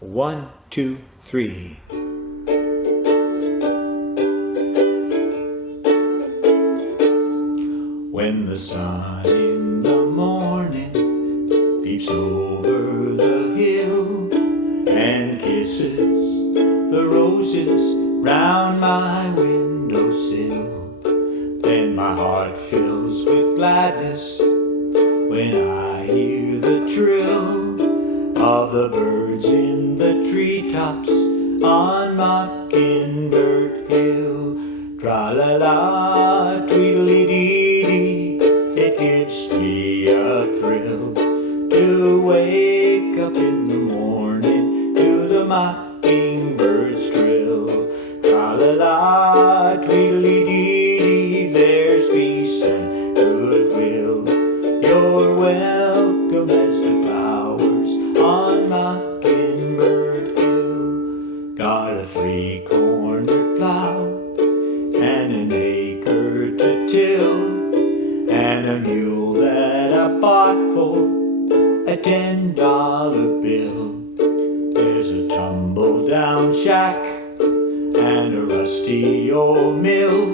1, 2, 3. When the sun in the morning peeps over the hill and kisses the roses round my windowsill, then my heart fills with gladness when I hear the trill of the birds in the treetops on Mockingbird Hill. Tra-la-la, tweedly-dee-dee, it gives me a thrill to wake up in the morning to the mockingbird's trill. Tra-la-la, tweedly-dee-dee, there's peace and goodwill. You're welcome as the flowers on Mockingbird Hill. Got a three-cornered plow and an acre to till, and a mule that I bought for a $10 bill. There's a tumble-down shack and a rusty old mill,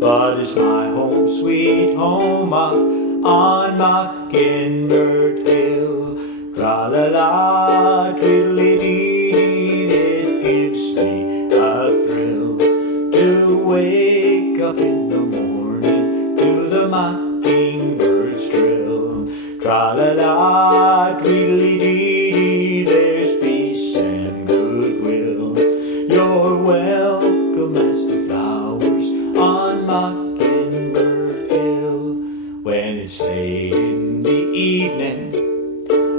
but it's my home sweet home up on Mockingbird Hill. Tra-la-la, tweedly-dee-dee, it gives me a thrill to wake up in the morning to the mockingbird's trill. Tra-la-la, tweedly-dee-dee, there's peace and goodwill. You're welcome as the flowers on Mockingbird Hill. When it's late in the evening,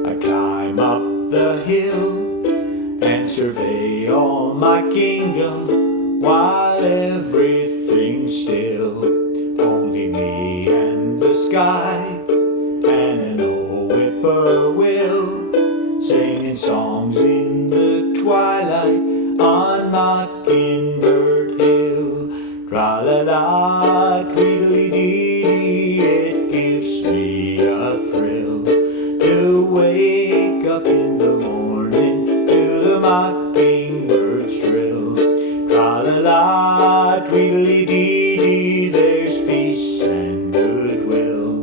I climb up the hill and survey all my kingdom while everything's still. Only me and the sky and an old whippoorwill singing songs in the twilight on Mockingbird Hill. Tra-la-la, tweedly-dee-dee, it gives me a thrill to wake up in the morning to the mockingbird's trill. Tra-la-la, tweedly-dee-dee, there's peace and goodwill.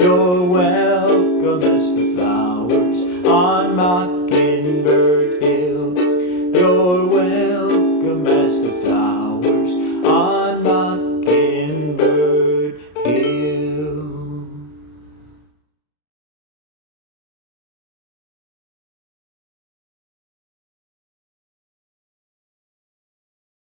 You're welcome as the flowers on Mockingbird